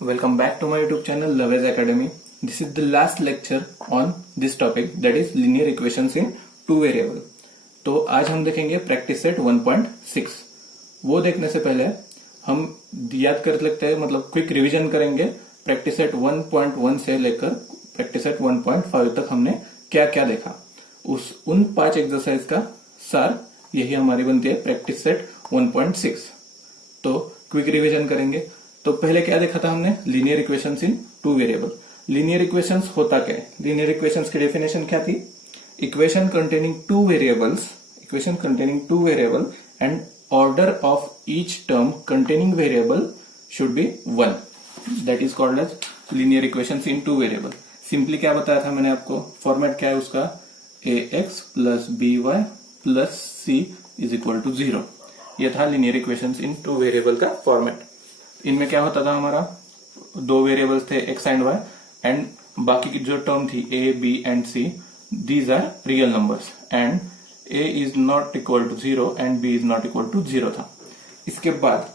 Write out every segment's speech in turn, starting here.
Welcome back to my YouTube channel Love's Academy. This is the last lecture on this topic, that is linear equations in two variable. तो आज हम देखेंगे practice set 1.6. वो देखने से पहले हम याद कर लेते हैं, मतलब क्विक रिवीजन करेंगे प्रैक्टिस सेट 1.1 से लेकर प्रैक्टिस सेट 1.5 तक हमने क्या क्या देखा. उन 5 एक्सरसाइज का सार यही हमारी बनती है प्रैक्टिस सेट 1.6. तो क्विक रिवीजन करेंगे. तो पहले क्या देखा था हमने, linear equations in two variable. Linear equations होता क्या है? लीनियर इक्वेशंस की डेफिनेशन क्या थी? Equation containing two variable and order of each term containing variable should be 1. That is called as linear equations in two variable. Simply क्या बताया था मैंने आपको, फॉर्मेट क्या है उसका, ax plus by plus c is equal to 0. यह था linear equations in two variable का फॉर्मेट. इनमें क्या होता था, हमारा दो वेरिएबल्स थे x एंड y, एंड बाकी की जो टर्म थी a, b and c, these are real numbers and a is not equal to 0 and b is not equal to 0 था. इसके बाद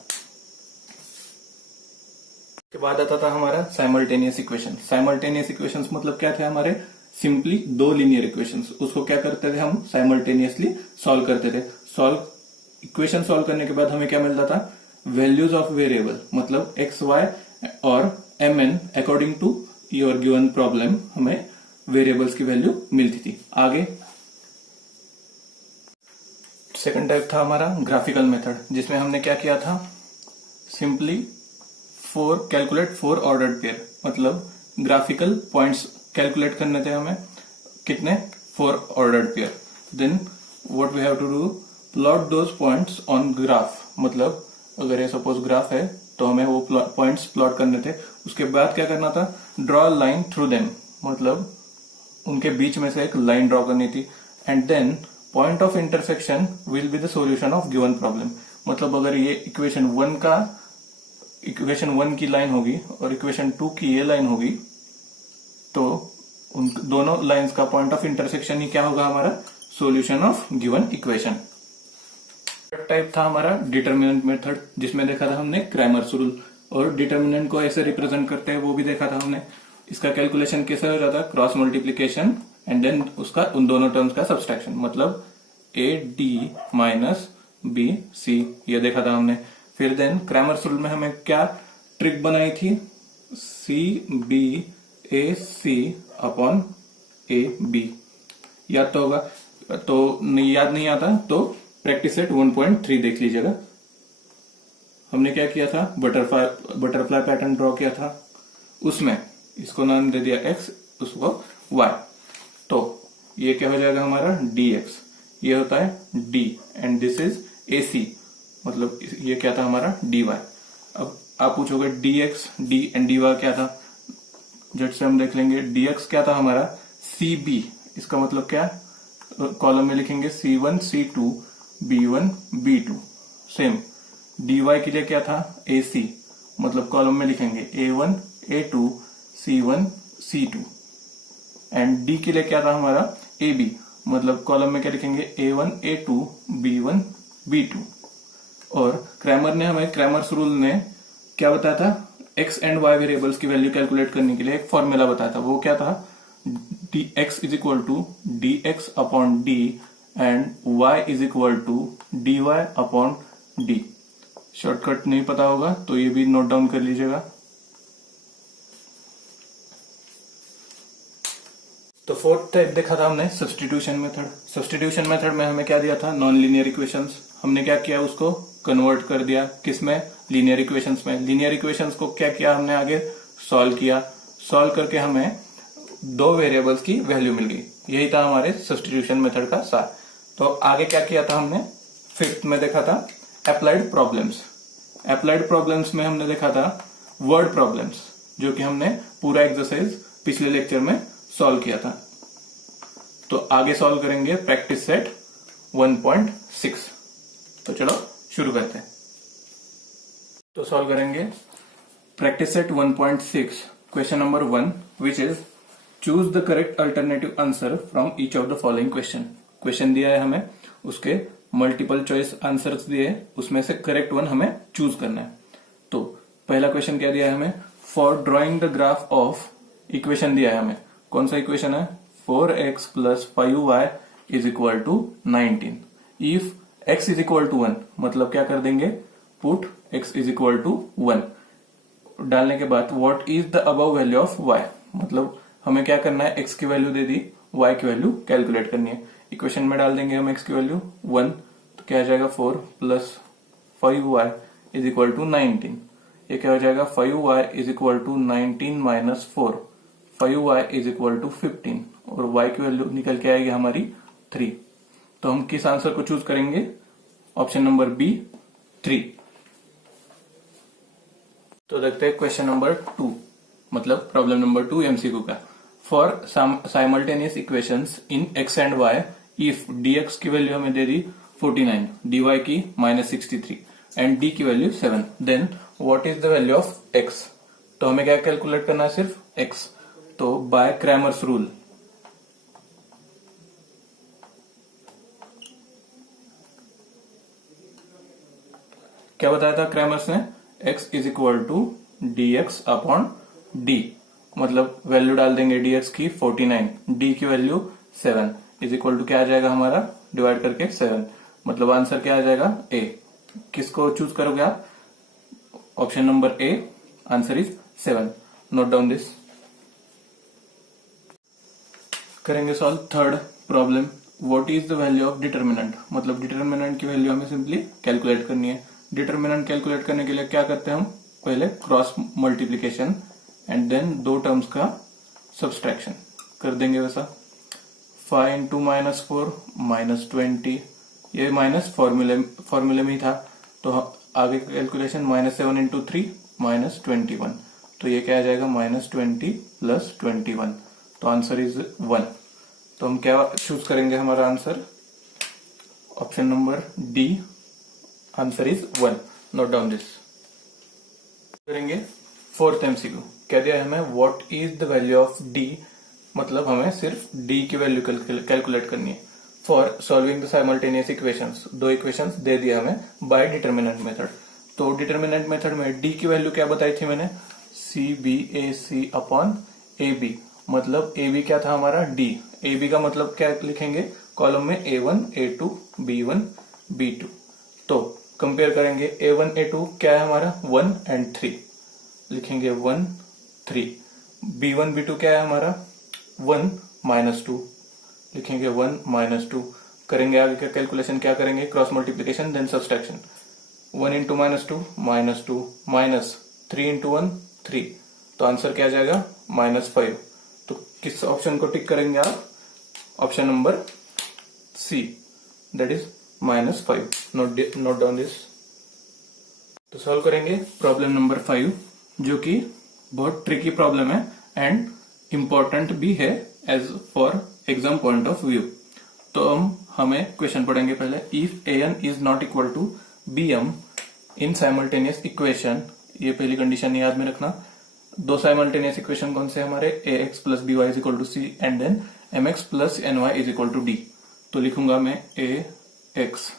आता था हमारा साइमल्टेनियस इक्वेशन. साइमल्टेनियस इक्वेशंस मतलब क्या थे हमारे, सिंपली दो लीनियर इक्वेशंस, उसको क्या करते थे हम, साइमल्टेनियसली सॉल्व करते थे. इक्वेशन सॉल्व करने के बाद हमें क्या मिलता था, वैल्यूज ऑफ वेरिएबल, मतलब एक्स वाई और M N according to your given problem हमें वेरिएबल्स की वैल्यू मिलती थी. आगे सेकंड टाइप था हमारा ग्राफिकल मेथड, जिसमें हमने क्या किया था, सिंपली कैलकुलेट 4 ऑर्डर्ड पेयर, मतलब ग्राफिकल पॉइंट्स कैलकुलेट करने थे हमें, कितने, 4 ordered pair. Then what we have to do, plot those points on graph, मतलब अगर ये सपोज ग्राफ है तो हमें वो पॉइंट्स प्लॉट करने थे. उसके बाद क्या करना था, ड्रॉ लाइन थ्रू देम, मतलब उनके बीच में से एक लाइन ड्रॉ करनी थी. And then point of intersection will be the solution of given problem. मतलब अगर ये इक्वेशन 1 की लाइन होगी और इक्वेशन 2 की ये लाइन होगी, तो उन दोनों लाइंस का पॉइंट ऑफ इंटरसेक्शन ही क्या होगा, हमारा solution of given equation. Type था हमारा डिटर्मिनेंट मेथड, जिसमें देखा था हमने क्रैमर्स रूल, और डिटर्मिनेंट को ऐसे रिप्रेजेंट करते हैं वो भी देखा था हमने. इसका कैलकुलेशन कैसे हो जाता, क्रॉस मल्टीप्लीकेशन एंड देन उसका उन दोनों टर्म्स का सब्सट्रैक्शन, मतलब a d minus b c, ये देखा था हमने. फिर देन क्रैमर्स रूल में हमें क्या ट्रिक बनाई थी, c b a c upon a b. याद तो होगा, तो याद नहीं आता तो प्रैक्टिस सेट 1.3 देख लीजिएगा. हमने क्या किया था, बटरफ्लाई पैटर्न ड्रॉ किया था, उसमें इसको नाम दे दिया x, उसको y. तो ये क्या हो जाएगा हमारा dx, ये होता है d and this is ac, मतलब ये क्या था हमारा dy. अब आप पूछोगे dx d एंड dy क्या था, झट से हम देख लेंगे. dx क्या था हमारा cb, इसका मतलब क्या, कॉलम में लिखेंगे c1 c2 b1 b2. Same dy के लिए क्या था, ac, मतलब कॉलम में लिखेंगे a1 a2 c1 c2. And d के लिए क्या था हमारा ab, मतलब कॉलम में क्या लिखेंगे a1 a2 b1 b2. और क्रैमर ने हमें, क्रैमर्स रूल ने क्या बताया था, x एंड y वेरिएबल्स की वैल्यू कैलकुलेट करने के लिए एक फॉर्मूला बताया था. वो क्या था, dx is equal to dx upon d and y is equal to dy upon d. Shortcut नहीं पता होगा तो ये भी नोट डाउन कर लीजिएगा. तो फोर्थ टाइप देखा था हमने सब्स्टिट्यूशन मेथड. सब्स्टिट्यूशन मेथड में हमें क्या दिया था, नॉन लीनियर इक्वेशंस. हमने क्या किया, उसको कन्वर्ट कर दिया किसमें, लीनियर इक्वेशंस में. लीनियर इक्वेशंस को क्या किया हमने, आगे सॉल्व किया. सॉल्व करके हमें दो वेरिएबल्स की वैल्यू मिल गई. यही था हमारे सब्स्टिट्यूशन मेथड का सार. तो आगे क्या किया था हमने, फिफ्थ में देखा था अप्लाइड प्रॉब्लम्स. अप्लाइड प्रॉब्लम्स में हमने देखा था वर्ड प्रॉब्लम्स, जो कि हमने पूरा एक्सरसाइज पिछले लेक्चर में सॉल्व किया था. तो आगे सॉल्व करेंगे प्रैक्टिस सेट 1.6. तो चलो शुरू करते हैं. तो सॉल्व करेंगे practice set 1.6, question number 1, which is choose the correct alternative answer from each of the following question. Question दिया है हमें, उसके मल्टीपल चॉइस आंसर्स दिए, उसमें से करेक्ट वन हमें चूज करना है। तो पहला क्वेश्चन क्या दिया है हमें, for drawing the graph of, equation दिया है हमें, कौन सा इक्वेशन है, 4x plus 5y is equal to 19। If x is equal to 1, मतलब क्या कर देंगे, put x is equal to 1 डालने के बाद what is the above value of y, मतलब हमें क्या करना है, x की वैल्यू दे दी, y की वैल्यू कैलकुलेट करनी है। इक्वेशन में डाल देंगे हम x की वैल्यू 1, तो क्या आ जाएगा 4 plus 5y is equal to 19। ये क्या हो जाएगा, 5y is equal to 19 minus 4, 5y is equal to 15, और y की वैल्यू निकल के आएगी हमारी 3। तो हम किस आंसर को चूज करेंगे, ऑप्शन नंबर बी 3। तो देखते हैं क्वेश्चन नंबर 2, मतलब प्रॉब्लम नंबर 2 एमसीक्यू का। For simultaneous equations in x and y, if dx की वैल्यू हमें दे दी 49, dy की -63 एंड d की value 7, then what is the value of x। तो हमें क्या कैलकुलेट करना है, सिर्फ x। तो बाय क्रैमर्स रूल, क्या बताया था क्रैमर्स ने, x is equal to dx upon d, मतलब वैल्यू डाल देंगे dx की 49, d की वैल्यू 7 इज इक्वल टू क्या आ जाएगा हमारा, डिवाइड करके 7, मतलब आंसर क्या आ जाएगा, a। किसको चूज करोगे आप, option number a, answer is 7। Note down this. करेंगे solve third problem, what is the value of determinant, मतलब डिटर्मिनेंट की वैल्यू हमें सिंपली कैलकुलेट करनी है। डिटर्मिनेंट कैलकुलेट करने के लिए क्या करते हैं हम, पहले क्रॉस मल्टीप्लीकेशन एंड देन दो टर्म्स का सब्सट्रैक्शन कर देंगे। वैसा 5 इंटू -4 -20, ये माइनस फॉर्मूले में ही था, तो आगे का कैलकुलेशन -7 इंटू 3 -21, तो ये क्या आ जाएगा, -20 प्लस 21, तो आंसर इज 1। तो हम क्या चूज करेंगे, हमारा answer option number D, answer is 1। Note down this. करेंगे फोर्थ एमसीक्यू, क्या दिया है हमें, what is the value of D, मतलब हमें सिर्फ डी की वैल्यू कैलकुलेट करनी है। For solving the simultaneous equations, दो इक्वेशंस दे दिया हमें बाय डिटर्मिनेंट मेथड। तो डिटर्मिनेंट मेथड में डी की वैल्यू क्या बताई थी मैंने, C B A C upon A B, मतलब ए बी क्या था हमारा, डी। ए बी का मतलब क्या लिखेंगे, कॉलम में A1 A2 B1 B2। तो कंपेयर करेंगे, A1 A2 क्या है हमारा, 1 एंड 3, लिखेंगे 1 3। B1 B2 क्या है हमारा, 1 -2, लिखेंगे 1 -2। करेंगे आगे का कैलकुलेशन, क्या करेंगे, cross multiplication then subtraction. 1 into -2 -2 minus 3 into 1 3, तो आंसर क्या आ जाएगा, -5। तो किस ऑप्शन को टिक करेंगे आप, option number C, that is -5। Note down this. तो सॉल्व करेंगे प्रॉब्लम नंबर 5, जो कि बहुत ट्रिकी प्रॉब्लम है एंड इंपॉर्टेंट भी है as for exam point of view. तो हमें क्वेश्चन पढ़ेंगे पहले, if N is not equal to B M in simultaneous equation, ये पहली कंडीशन याद में रखना। दो साइमल्टेनियस इक्वेशन कौन से हमारे, A X plus B Y is equal to C and then M X plus N Y is equal to D. तो लिखूंगा मैं A X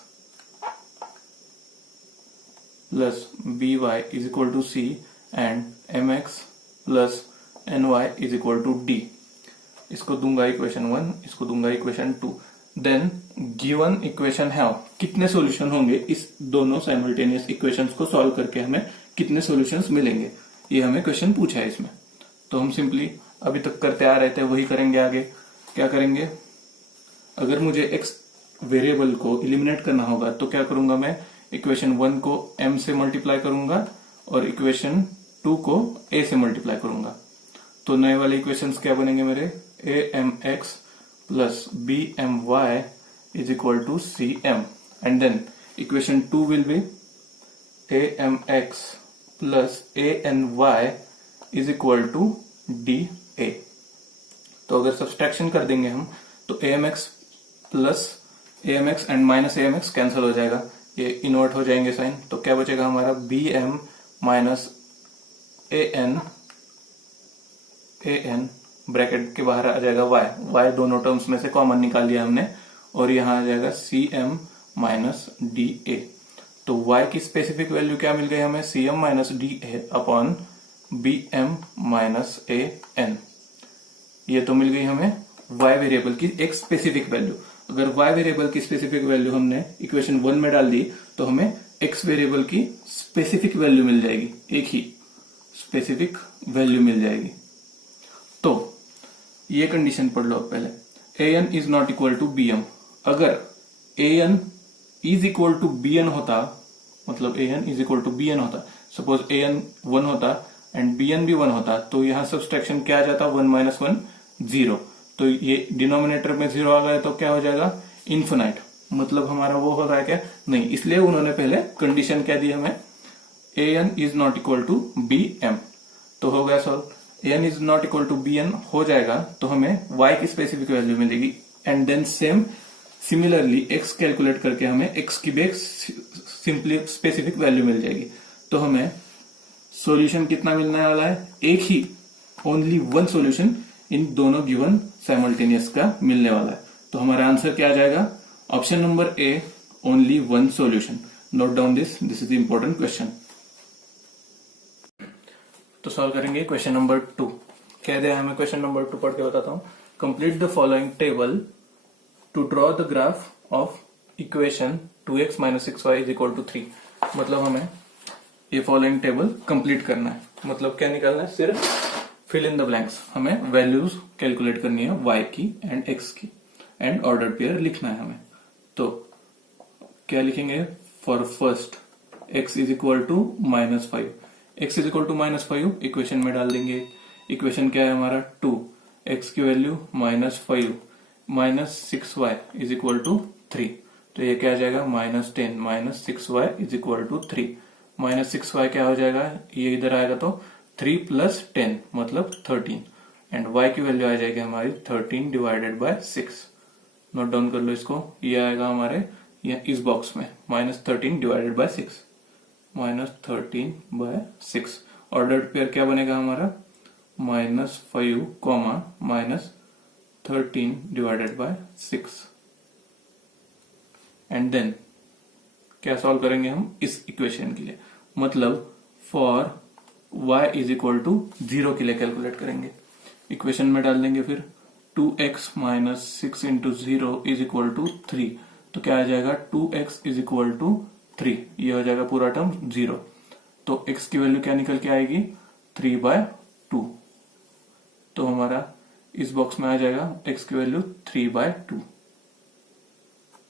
plus B Y is equal to C and M X plus N Y is equal to D. इसको दूंगा equation 1, इसको दूंगा equation 2। Then given equation है, कितने solution होंगे इस दोनों साइमल्टेनियस इक्वेशंस को सॉल्व करके हमें कितने सॉल्यूशंस मिलेंगे, ये हमें क्वेश्चन पूछा है इसमें। तो हम सिंपली अभी तक करते आ रहे थे वही करेंगे। आगे क्या करेंगे, अगर मुझे एक्स वेरिएबल को इलिमिनेट करना होगा तो क्या करूंगा मैं, इक्वेशन 1 को m से मल्टीप्लाई करूंगा और इक्वेशन 2 को a से मल्टीप्लाई करूंगा। तो नए वाले इक्वेशंस क्या बनेंगे मेरे, A M X plus B M Y is equal to C M and then equation 2 will be A M X plus A N Y is equal to D A. तो अगर subtraction कर देंगे हम तो A M X plus A M X and minus A M X cancel हो जाएगा, ये invert हो जाएंगे साइन। तो क्या बचेगा हमारा, B M minus A N bracket के बाहर आ जाएगा y, दोनों टर्म्स में से कॉमन निकाल लिया हमने, और यहाँ आ जाएगा C M minus D A. तो y की स्पेसिफिक वैल्यू क्या मिल गई हमें, C M minus D A upon B M minus A N. ये तो मिल गई हमें y वेरिएबल की एक स्पेसिफिक वैल्यू। अगर y वेरिएबल की स्पेसिफिक वैल्यू हमने इक्वेशन 1 में डाल दी तो हमें x वेरिएबल की स्पेसिफिक वैल्यू मिल जाएगी, एक ही स्पेसिफिक वैल्यू मिल जाएगी। तो ये कंडीशन पढ़ लो पहले, an is not equal to bm। अगर an is equal to bn होता, मतलब an is equal to bn होता, सपोज an 1 होता एंड bn भी 1 होता, तो यहां सब्सट्रैक्शन क्या आ जाता, 1 माइनस 1 0। तो ये डिनोमिनेटर में 0 आ गया तो क्या हो जाएगा, इन्फिनाइट। मतलब हमारा वो हो रहा है क्या, नहीं, इसलिए उन्होंने पहले कंडीशन क्या दी हमें, an is not equal to bm। तो हो गया solve, an is not equal to bn हो जाएगा तो हमें y की स्पेसिफिक वैल्यू मिलेगी and then similarly x calculate करके हमें x की भी सिंपली स्पेसिफिक वैल्यू मिल जाएगी। तो हमें सॉल्यूशन कितना मिलने वाला है, एक ही ओनली वन सॉल्यूशन इन दोनों गिवन साइमल्टेनियस का मिलने वाला है। तो हमारा आंसर क्या आ जाएगा, option number A, only one solution. Note down this is the important question. तो सॉल्व करेंगे क्वेश्चन नंबर 2। कह दिया हमें क्वेश्चन नंबर 2, पढ़ के बताता हूं। Complete the following table to draw the graph of equation 2x minus 6y is equal to 3। मतलब हमें ये फॉलोइंग टेबल कंप्लीट करना है। मतलब क्या निकालना है, सिर्फ फिल इन द ब्लैंक्स। हमें वैल्यूज कैलकुलेट करनी है y की एंड x की एंड ऑर्डर पेयर लिखना है हमें। तो क्या लिखेंगे, for first x is equal to minus 5, x is equal to minus 5 equation में डाल देंगे। इक्वेशन क्या है हमारा, 2, x की value minus 5 minus 6y is equal to 3। तो ये क्या आ जाएगा, minus 10 minus 6y is equal to 3। Minus 6y क्या हो जाएगा, ये इधर आएगा तो 3 प्लस 10 मतलब 13 एंड y की वैल्यू आ जाएगी हमारी 13 डिवाइडेड बाय 6। नोट डाउन कर लो इसको, ये आएगा हमारे इस बॉक्स में minus 13 divided by 6, minus 13 by 6। Order pair क्या बनेगा हमारा, minus 5 comma minus 13 divided by 6। And then क्या सॉल्व करेंगे हम इस इक्वेशन के लिए, मतलब for y is equal to 0 के लिए कैलकुलेट करेंगे। इक्वेशन में डाल देंगे फिर 2x minus 6 into 0 is equal to 3। तो क्या आ जाएगा, 2x इज इक्वल टू 3, ये हो जाएगा पूरा टर्म 0। तो x की वैल्यू क्या निकल के आएगी, 3/2। तो हमारा इस बॉक्स में आ जाएगा x की वैल्यू 3/2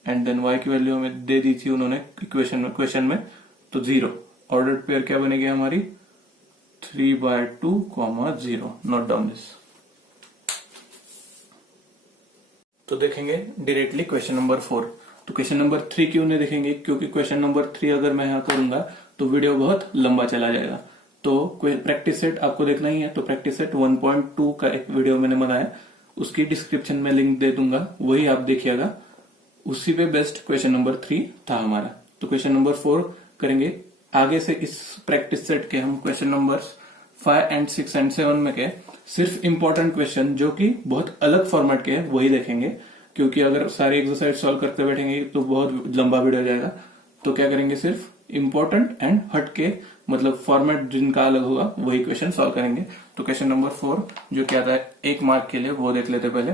एंड देन y की वैल्यू हमें दे दी थी उन्होंने क्वेश्चन में तो 0। ऑर्डर पेयर क्या बनेगी हमारी, 3/2 कॉमा 0। Note down this. तो देखेंगे डायरेक्टली क्वेश्चन नंबर 4। तो क्वेश्चन नंबर 3 क्यों नहीं देखेंगे, क्योंकि क्वेश्चन नंबर 3 अगर मैं यहाँ करूंगा तो वीडियो बहुत लंबा चला जाएगा। तो प्रैक्टिस सेट आपको देखना ही है, तो प्रैक्टिस सेट 1.2 का एक वीडियो मैंने बनाया, उसकी डिस्क्रिप्शन में लिंक दे दूंगा, वही आप देखिएगा। उसी पे बेस्ट क्वेश्चन नंबर 3 था हमारा। तो क्वेश्चन नंबर 4 करेंगे। आगे से इस प्रैक्टिस सेट के हम क्वेश्चन नंबर 5 एंड 6 एंड 7 में के सिर्फ इंपॉर्टेंट क्वेश्चन जो कि बहुत अलग फॉर्मेट के हैं वही देखेंगे, क्योंकि अगर सारे एक्सरसाइज सॉल्व करते बैठेंगे तो बहुत लंबा वीडियो जाएगा। तो क्या करेंगे, सिर्फ इंपॉर्टेंट एंड हट के, मतलब फॉर्मेट जिनका अलग होगा वही क्वेश्चन सॉल्व करेंगे। तो क्वेश्चन नंबर 4 जो क्या था 1 मार्क के लिए, वो देख लेते पहले।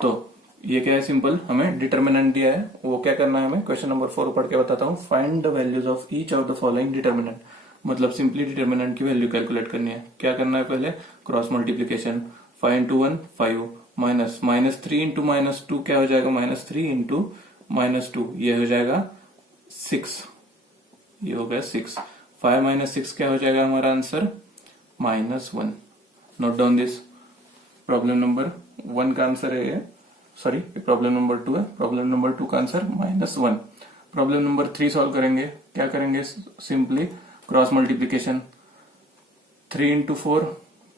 तो ये क्या है, सिंपल, हमें डिटर्मिनेंट दिया है, वो क्या करना है हमें, क्वेश्चन नंबर 4 पढ़ के बताता हूँ। Find the values of each of the following determinant. मतलब सिंपली डिटर्मिनेंट की वैल्यू कैलकुलेट करनी है। क्या करना है, पहले cross multiplication, 5 into 1 5 minus minus 3 into minus 2 क्या हो जाएगा, माइनस 3 इंटू माइनस 2 ये हो जाएगा 6, ये हो गया 6। 5 माइनस 6 क्या हो जाएगा हमारा answer, -1। Note down this. Problem number 1 का आंसर है ये, सॉरी प्रॉब्लम नंबर 2 है। प्रॉब्लम नंबर 2 का आंसर -1। प्रॉब्लम नंबर 3 सॉल्व करेंगे। क्या करेंगे, simply cross multiplication, 3 into 4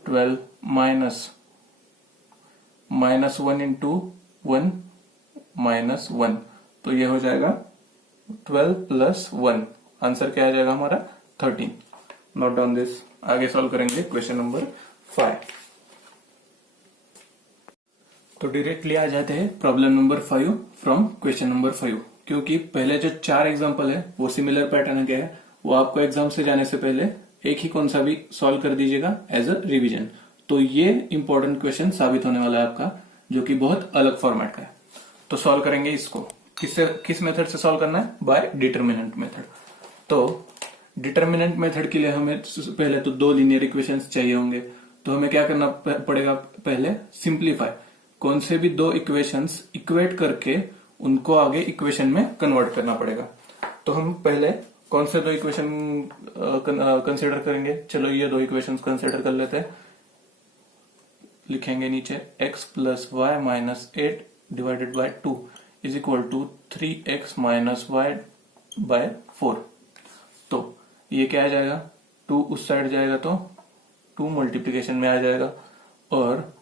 12 minus 1 into 1 -1, तो ये हो जाएगा 12 प्लस 1। आंसर क्या आ जाएगा हमारा 13। Note down this. आगे सॉल्व करेंगे क्वेश्चन नंबर 5। तो डायरेक्टली आ जाते हैं problem number 5 from question number 5, क्योंकि पहले जो 4 एग्जांपल है वो सिमिलर पैटर्न के है, वो आपको एग्जाम से जाने से पहले एक ही कौन सा भी सॉल्व कर दीजिएगा एज अ रिवीजन। तो ये इंपॉर्टेंट क्वेश्चन साबित होने वाला है आपका, जो कि बहुत अलग फॉर्मेट का है। तो सॉल्व करेंगे इसको किस मेथड से सॉल्व करना है? Bye determinant method. तो डिटर्मिनेंट मेथड के लिए हमें पहले तो 2 लीनियर इक्वेशंस चाहिए होंगे। तो हमें क्या करना पड़ेगा? पहले सिंप्लीफाई, कौन से भी 2 इक्वेशंस इक्वेट करके उनको आगे इक्वेशन में कन्वर्ट करना पड़ेगा। तो हम पहले कौन से 2 इक्वेशन कंसिडर करेंगे? चलो ये 2 इक्वेशंस कंसिडर कर लेते हैं। लिखेंगे नीचे x plus Y minus 8 divided by 2 is equal to 3x minus Y by 4। तो ये क्या आ जाएगा? 2 उस साइड जाएगा तो 2 मल्टीप्लीकेशन में आ जाएगा, और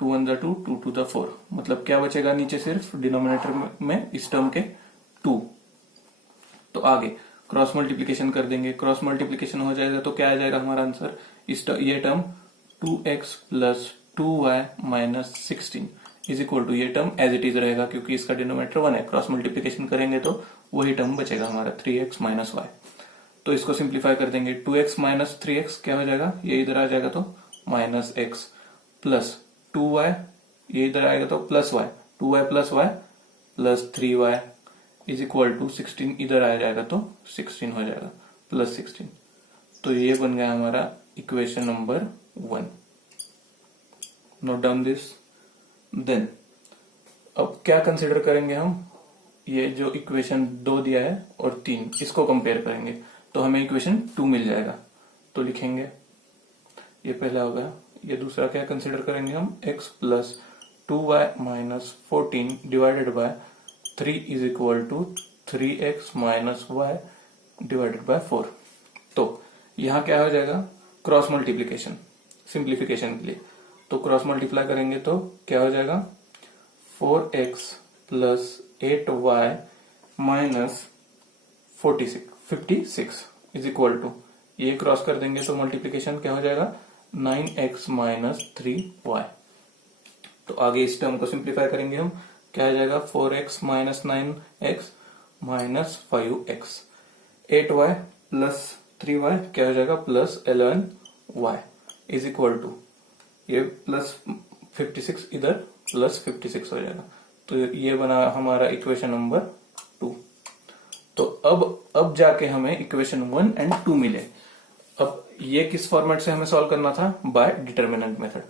2 1 2 2 2 4, मतलब क्या बचेगा नीचे? सिर्फ डिनोमिनेटर में इस टर्म के 2। तो आगे क्रॉस मल्टीप्लीकेशन कर देंगे, क्रॉस मल्टीप्लीकेशन हो जाएगा तो क्या आ जाएगा हमारा आंसर? ये term 2x plus 2y minus 16 is equal to, ये टर्म एज इट इज रहेगा क्योंकि इसका डिनोमिनेटर 1 है। क्रॉस मल्टीप्लीकेशन करेंगे तो वही टर्म बचेगा हमारा 3x माइनस वाई। तो इसको सिंप्लीफाई कर देंगे, 2x माइनस 3x क्या हो जाएगा? ये इधर आ जाएगा तो माइनस x प्लस 2y, ये इधर आएगा तो plus y, 2y plus y plus 3y is equal to 16, इधर आ जाएगा तो 16 हो जाएगा प्लस 16। तो ये बन गया हमारा equation number 1। Note down this. Then अब क्या कंसिडर करेंगे हम? ये जो इक्वेशन 2 दिया है और 3, इसको कंपेयर करेंगे तो हमें इक्वेशन 2 मिल जाएगा। तो लिखेंगे, ये पहला होगा। ये दूसरा क्या कंसिडर करेंगे हम? x plus 2y minus 14 divided by 3 is equal to 3x minus Y divided by 4। तो यहां क्या हो जाएगा? क्रॉस मल्टीप्लीकेशन, सिंप्लीफिकेशन के लिए। तो क्रॉस मल्टीप्लाई करेंगे तो क्या हो जाएगा? 4x plus 8y minus 56 is equal to, ये क्रॉस कर देंगे तो मल्टीप्लीकेशन क्या हो जाएगा? 9x minus 3y। तो आगे इस टर्म को सिंप्लीफाई करेंगे हम, क्या आ जाएगा? 4x minus 9x minus 5x, 8y plus 3y क्या हो जाएगा? Plus 11y is equal to, ये प्लस 56 इधर प्लस 56 हो जाएगा। तो ये बना हमारा इक्वेशन नंबर 2। तो अब जाके हमें इक्वेशन 1 एंड 2 मिले। अब ये किस फॉर्मेट से हमें सॉल्व करना था? Bye determinant method.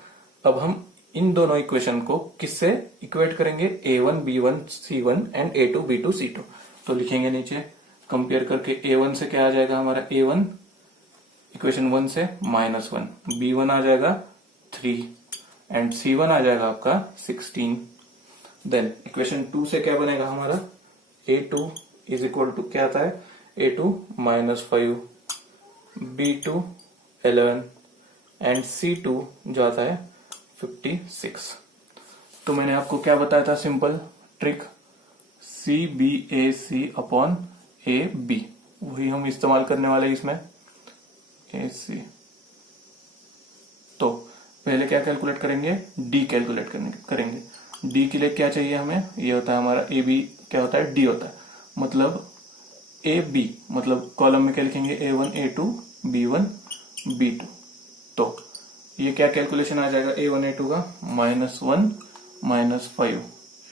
अब हम इन दोनों इक्वेशन को किससे इक्वेट करेंगे? a1 b1 c1 and a2 b2 c2। तो लिखेंगे नीचे, कंपेयर करके a1 से क्या आ जाएगा हमारा? a1 इक्वेशन 1 से -1, b1 आ जाएगा 3 एंड c1 आ जाएगा आपका 16। देन इक्वेशन 2 से क्या बनेगा हमारा? a2 इज इक्वल टू क्या आता है? a2 -5, b2 11 एंड c2 जो आता है 56। तो मैंने आपको क्या बताया था? Simple trick, CBAC upon AB, वही हम इस्तेमाल करने वाले इसमें, AC। तो पहले क्या कैलकुलेट करेंगे? D कैलकुलेट करेंगे। D के लिए क्या चाहिए हमें? ये होता है हमारा AB, क्या होता है? D होता है। मतलब AB, मतलब कॉलम में क्या लिखेंगे? A1 A2 B1 B2। तो ये क्या कैलकुलेशन आ जाएगा A1 A2 का? -1 -5,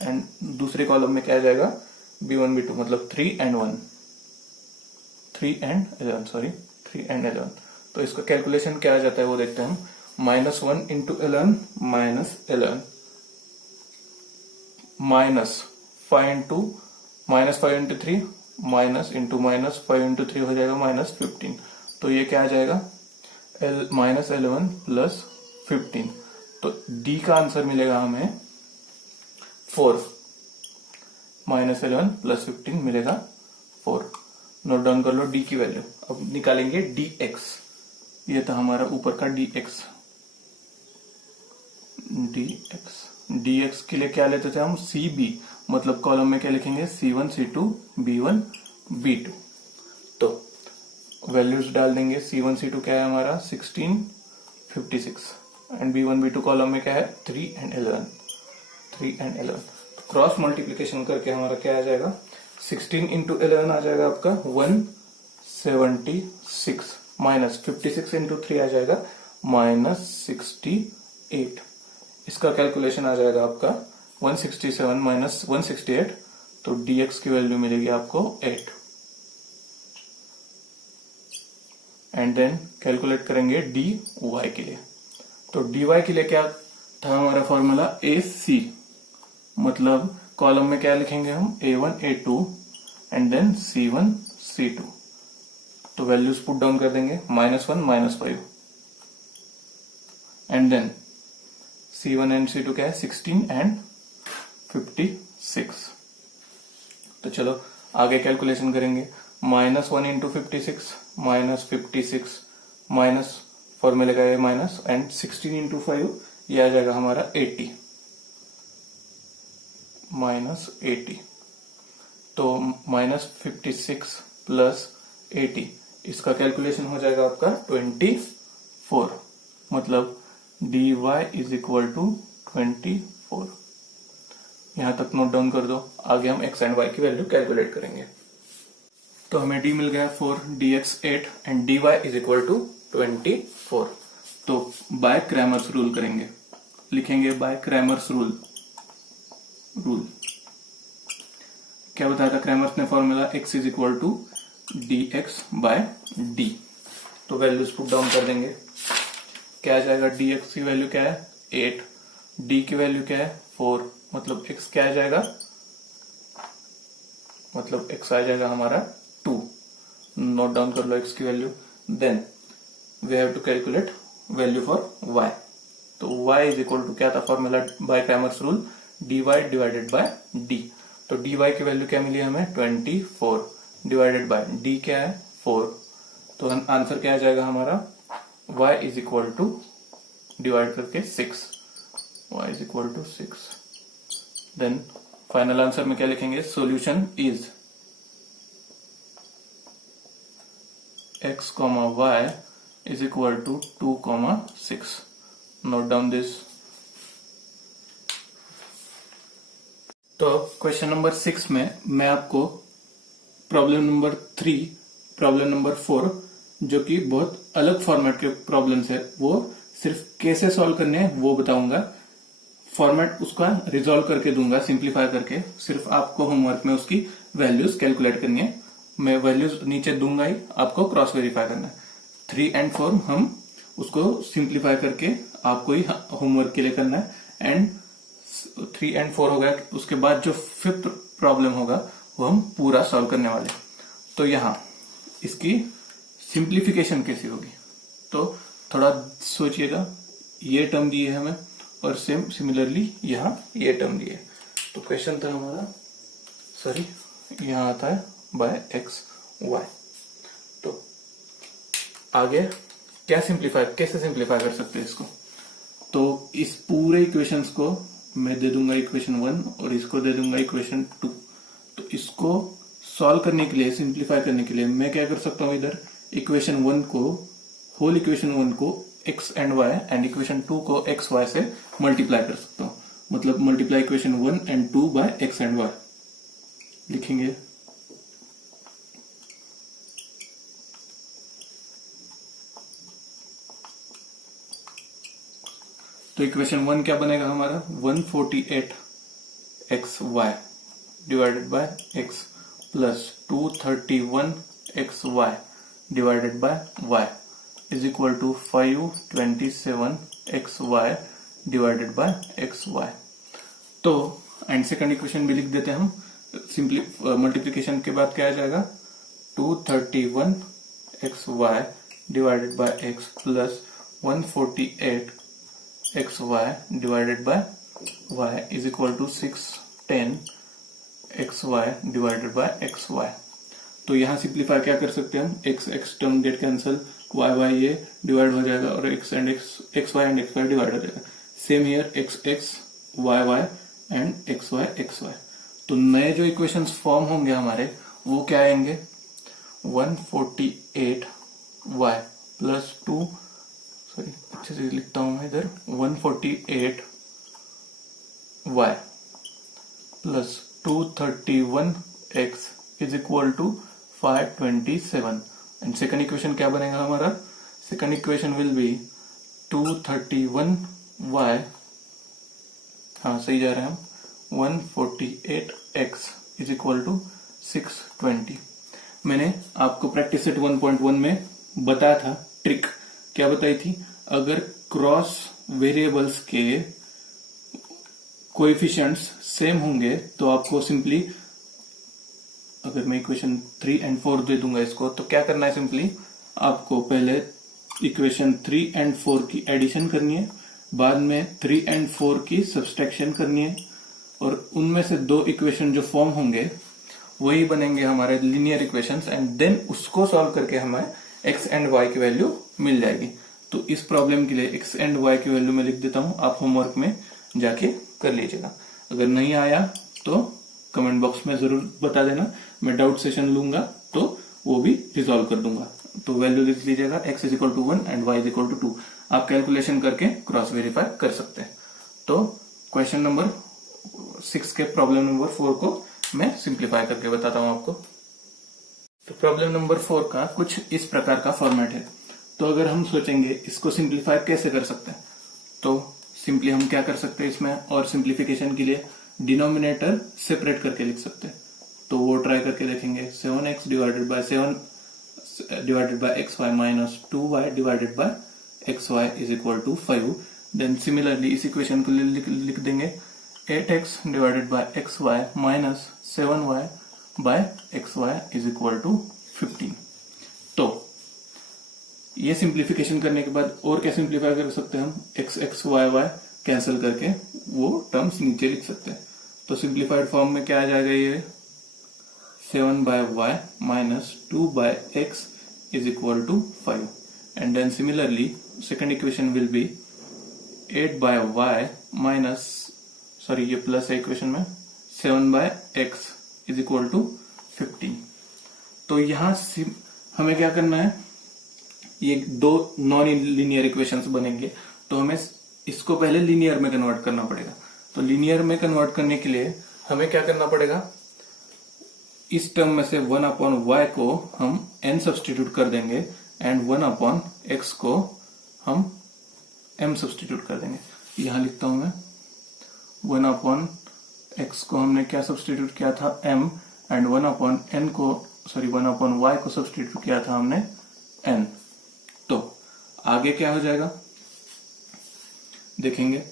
एंड दूसरे कॉलम में क्या आ जाएगा? B1 B2, मतलब 3 and 11। तो इसका कैलकुलेशन क्या आ जाता है वो देखते हैं हम। -1 into 11 -11 -5 into 3 minus into -5 into 3 हो जाएगा -15। तो ये क्या आ जाएगा? -11 प्लस 15। तो D का आंसर मिलेगा हमें 4, -11 प्लस 15 मिलेगा 4। नोट डाउन कर लो D की वैल्यू। अब निकालेंगे dx, ये था हमारा ऊपर का dx। dx के लिए क्या लेते थे हम? CB, मतलब कॉलम में क्या लिखेंगे? C1 C2 B1 B2। तो वैल्यूज डाल देंगे। C1 C2 क्या है हमारा? 16 56, एंड B1 B2 कॉलम में क्या है? 3 and 11। 3 एंड 11। क्रॉस मल्टीप्लीकेशन करके हमारा क्या आ जाएगा, 16 इंटू 11 आ जाएगा आपका 176 माइनस 56 इंटू 3 आ जाएगा -68। इसका कैलकुलेशन आ जाएगा आपका 167 माइनस 168, तो dx की वैल्यू मिलेगी आपको 8। एंड देन कैलकुलेट करेंगे dy के लिए। तो dy के लिए क्या था हमारा फॉर्मूला, AC, मतलब कॉलम में क्या लिखेंगे हम, A1 A2 and then C1 C2। तो वैल्यूज पुट डाउन कर देंगे, -1 -5 and then C1 and C2 क्या है, 16 एंड 56। तो चलो आगे कैलकुलेशन करेंगे, -1 इंटू 56 -56 माइनस फॉर्मूले का ये माइनस एंड 16 इंटू 5 ये आ जाएगा हमारा 80 -80। तो -56 प्लस 80 इसका कैलकुलेशन हो जाएगा आपका 24, मतलब dy इज इक्वल टू 24। यहां तक नोट डाउन कर दो। आगे हम x एंड y की वैल्यू कैलकुलेट करेंगे। तो हमें d मिल गया 4, dx 8 and dy is equal to 24। तो बाय क्रैमर्स रूल करेंगे, लिखेंगे बाय क्रैमर्स रूल। क्या बताया था क्रैमर्स ने formula, x is equal to dx by d। तो वैल्यूज पुट डाउन कर देंगे, क्या आ जाएगा, dx की वैल्यू क्या है 8, d की वैल्यू क्या है 4, मतलब x क्या आ जाएगा, मतलब x आ जाएगा हमारा 2। नोट डाउन कर लो x की वैल्यू। Then we have to calculate value for y। तो y इज इक्वल टू क्या था formula by Cramer's rule, dy divided by d। तो dy की वैल्यू क्या मिली हमें 24 डिवाइडेड बाय d क्या है 4। तो आंसर क्या आ जाएगा हमारा, y is equal to divide करके 6, y is equal to 6। Then final answer में क्या लिखेंगे, solution is x, y is equal to 2, 6। Note down this. तो क्वेश्चन नंबर 6 में मैं आपको प्रॉब्लम नंबर 3, प्रॉब्लम नंबर 4, जो कि बहुत अलग फॉर्मेट के प्रॉब्लम्स है, वो सिर्फ कैसे सॉल्व करने हैं वो बताऊंगा। फॉर्मेट उसका रिजॉल्व करके दूंगा, सिंप्लीफाई करके। सिर्फ आपको होमवर्क में उसकी वैल्यूज कैलकुलेट करनी है। मैं वैल्यूज नीचे दूंगा ही, आपको क्रॉस वेरीफाई करना है। 3 एंड 4 हम उसको सिंप्लीफाई करके आपको ही होमवर्क के लिए करना है। एंड 3 एंड 4 हो गया, उसके बाद जो 5th प्रॉब्लम होगा वो हम पूरा सॉल्व करने वाले। तो यहाँ इसकी सिंप्लीफिकेशन कैसी होगी, तो थोड़ा सोचिएगा। ये टर्म दिए है हमें और सेम सिमिलरली यहाँ ये टर्म दिए। तो क्वेश्चन था हमारा, सॉरी यहाँ आता है बाय एक्स वाई। तो आगे क्या सिंप्लीफाई, कैसे सिंप्लीफाई कर सकते हैं इसको। तो इस पूरे इक्वेशंस को मैं दे दूंगा इक्वेशन 1 और इसको दे दूंगा इक्वेशन 2। तो इसको सॉल्व करने के लिए, सिंप्लीफाई करने के लिए मैं क्या कर सकता हूं, इधर इक्वेशन 1 को, होल इक्वेशन 1 को x and y and equation 2 को x y से मल्टीप्लाई कर सकता हूं। मतलब multiply equation 1 and 2 by x and y लिखेंगे। तो इक्वेशन 1 क्या बनेगा हमारा, 148xy divided by x plus 231xy divided by y is equal to 527xy divided by xy। तो एंड सेकंड इक्वेशन भी लिख देते हैं हम। सिंपली मल्टीप्लीकेशन के बाद क्या आ जाएगा, 231xy divided by x plus 148xy divided by y is equal to 610xy divided by xy। तो यहाँ सिंप्लीफाई क्या कर सकते हैं हम, x term get cancel, y ये डिवाइड हो जाएगा और x y and xy divide हो जाएगा। Same here x y and xy। तो नए जो इक्वेशंस फॉर्म होंगे हमारे वो क्या आएंगे, 148y प्लस 2, सॉरी अच्छे से लिखता हूं मैं इधर, 148 Y plus 231x is equal to 527 and second equation क्या बनेगा हमारा? Second equation will B 231y, हाँ सही जा रहे हैं हम, 148x इज इक्वल टू 620। मैंने आपको प्रैक्टिस सेट 1.1 में बताया था ट्रिक, क्या बताई थी? अगर क्रॉस वेरिएबल्स के कोएफिशिएंट्स सेम होंगे तो आपको सिंपली, अगर मैं इक्वेशन 3 एंड 4 दे दूंगा इसको, तो क्या करना है? सिंपली आपको पहले इक्वेशन 3 एंड 4 की एडिशन करनी है, बाद में 3 एंड 4 की सब्सट्रैक्शन करनी है, और उनमें से दो इक्वेशन जो फॉर्म होंगे वही बनेंगे हमारे लीनियर इक्वेशंस, एंड देन उसको सॉल्व करके हमें x एंड y की वैल्यू मिल जाएगी। तो इस प्रॉब्लम के लिए x एंड y की वैल्यू मैं लिख देता हूं, आप होमवर्क में जाके कर लीजिएगा। अगर नहीं आया तो कमेंट बॉक्स में जरूर बता देना, मैं डाउट सेशन लूंगा तो वो भी रिजॉल्व कर दूंगा। तो वैल्यू लिख लीजिएगा, x is equal to 1 and y is equal to 2। आप कैलकुलेशन करके क्रॉस वेरीफाई कर सकते हैं। तो क्वेश्चन नंबर 6 के प्रॉब्लम नंबर 4 को मैं सिंप्लीफाई करके बताता हूं आपको। तो प्रॉब्लम नंबर 4 का कुछ इस प्रकार का फॉर्मेट है। तो अगर हम सोचेंगे इसको सिंप्लीफाई कैसे कर सकते हैं, तो सिंपली हम क्या कर सकते हैं इसमें, और सिंप्लीफिकेशन के लिए डिनोमिनेटर सेपरेट करके लिख सकते हैं। तो वो ट्राई करके देखेंगे, 7x divided by 7 divided by xy minus 2y divided by xy is equal to 5। Then similarly इस इक्वेशन को लिख देंगे 8x divided by xy minus 7y by xy is equal to 15। तो ये सिंप्लीफिकेशन करने के बाद और क्या सिंप्लीफाई कर सकते हैं हम, x y y कैंसिल करके वो टर्म्स नीचे लिख सकते हैं। तो सिंप्लीफाइड फॉर्म में क्या आ जाएगा, ये 7 by y minus 2 by x is equal to 5। And then similarly second equation will be 8 by y minus, sorry ये प्लस है इक्वेशन में, 7 by x is equal to 15। तो यहां हमें क्या करना है, ये दो नॉन लीनियर इक्वेशंस बनेंगे, तो हमें इसको पहले लीनियर में कन्वर्ट करना पड़ेगा। तो लीनियर में कन्वर्ट करने के लिए हमें क्या करना पड़ेगा, इस टर्म में से 1 अपॉन y को हम n सब्सटीट्यूट कर देंगे एंड 1 अपॉन x को हम m सब्सटीट्यूट कर देंगे। यहां लिखता हूं मैं, 1 अपॉन x को हमने क्या सब्सटीट्यूट किया था, m, एंड 1 अपॉन n को, सॉरी 1 अपॉन y को सब्सटीट्यूट किया था हमने n। तो आगे क्या हो जाएगा देखेंगे,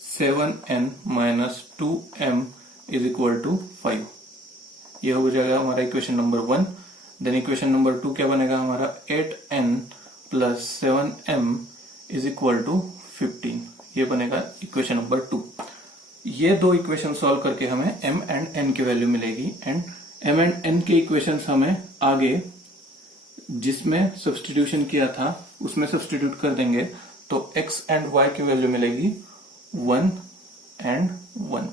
7n minus 2m is equal to 5। ये हो जाएगा हमारा equation number 1। Then equation number 2 क्या बनेगा हमारा, 8n plus 7m is equal to 15। ये बनेगा इक्वेशन नंबर 2। ये दो इक्वेशन सॉल्व करके हमें m एंड n की वैल्यू मिलेगी, एंड m एंड n के इक्वेशंस हमें आगे जिसमें सब्सटीट्यूशन किया था उसमें सब्सटीट्यूट कर देंगे, तो x एंड y की वैल्यू मिलेगी 1 and 1।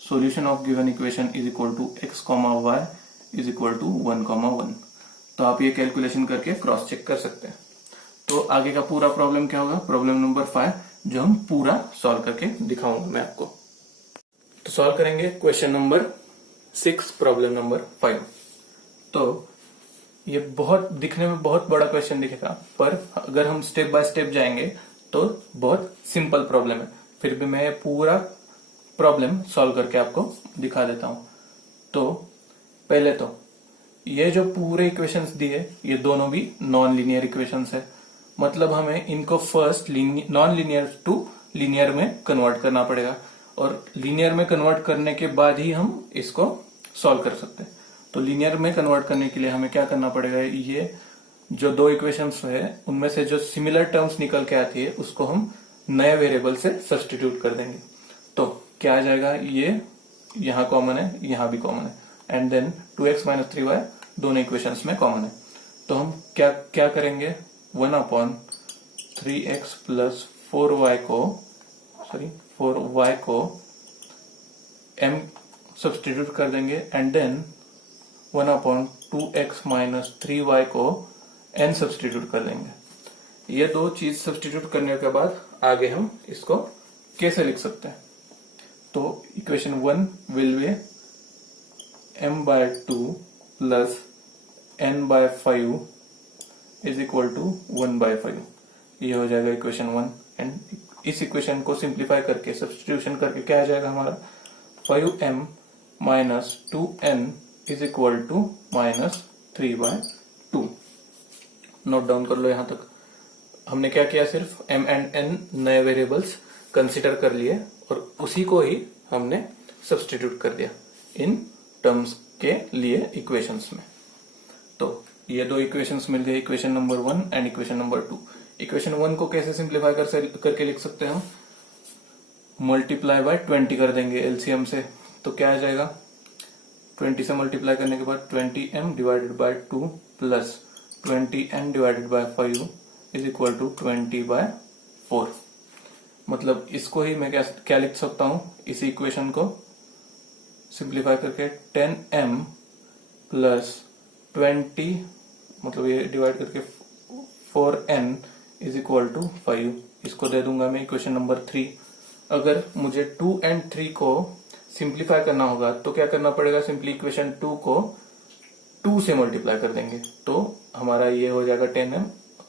Solution of given equation is equal to x, y is equal to 1, 1। तो आप ये कैलकुलेशन करके क्रॉस चेक कर सकते हैं। तो आगे का पूरा प्रॉब्लम क्या होगा, प्रॉब्लम नंबर 5, जो हम पूरा सॉल्व करके दिखाऊंगा मैं आपको। तो सॉल्व करेंगे क्वेश्चन नंबर 6, प्रॉब्लम नंबर 5। तो ये बहुत दिखने में बहुत बड़ा क्वेश्चन दिखेगा, पर अगर हम स्टेप बाय स्टेप जाएंगे तो बहुत सिंपल प्रॉब्लम है। फिर भी मैं पूरा प्रॉब्लम सॉल्व करके आपको दिखा देता हूं। तो पहले तो ये जो पूरे इक्वेशंस दिए, ये दोनों भी नॉन लीनियर इक्वेशंस है, मतलब हमें इनको first non linear to linear में कन्वर्ट करना पड़ेगा, और लीनियर में कन्वर्ट करने के बाद ही हम इसको सॉल्व कर सकते हैं। तो लीनियर में कन्वर्ट करने के लिए हमें क्या करना पड़ेगा, ये जो दो इक्वेशंस है उनमें से जो सिमिलर टर्म्स निकल के आती है उसको हम नए वेरिएबल से सब्सटीट्यूट कर देंगे। तो क्या आ जाएगा, ये यहाँ कॉमन है, यहाँ भी कॉमन है, and then 2x minus 3y दोनों इक्वेशंस में कॉमन है। तो हम क्या करेंगे, 1 अपॉन 3x प्लस 4y को m सब्सटीट्यूट कर देंगे, and then 1 upon 2x minus 3y को n सब्सटीट्यूट कर देंगे। ये दो चीज सब्सटीट्यूट करने के बाद आगे हम इसको कैसे लिख सकते हैं। तो equation 1 will be m/2 plus n/5 is equal to 1/5। ये हो जाएगा इक्वेशन 1। एंड इस इक्वेशन को सिंप्लीफाई करके सब्स्टिट्यूशन करके क्या आ जाएगा हमारा 5m minus 2n is equal to minus 3/2। Note down कर लो यहां तक। हमने क्या किया, सिर्फ m एंड n नए वेरिएबल्स कंसिडर कर लिए और उसी को ही हमने सब्स्टिट्यूट कर दिया इन टर्म्स के लिए इक्वेशंस में। तो ये दो इक्वेशंस मिल गए, equation number 1 and equation number 2। Equation 1 को कैसे सिंप्लीफाई करके लिख सकते हैं हम, मल्टीप्लाई बाय 20 कर देंगे एलसीएम से। तो क्या आ जाएगा, 20 से मल्टीप्लाई करने के बाद 20m divided by 2 plus 20n divided by 5 is equal to 20/4। मतलब इसको ही मैं क्या लिख सकता हूं, इसी इक्वेशन को सिंप्लीफाई करके 10m प्लस 20 मतलब ये डिवाइड करके 4n इज इक्वल टू 5। इसको दे दूंगा मैं इक्वेशन नंबर 3। अगर मुझे 2 एंड 3 को सिंप्लीफाई करना होगा तो क्या करना पड़ेगा, सिंपली इक्वेशन 2 को 2 से मल्टीप्लाई कर देंगे। तो हमारा ये हो जाएगा 10m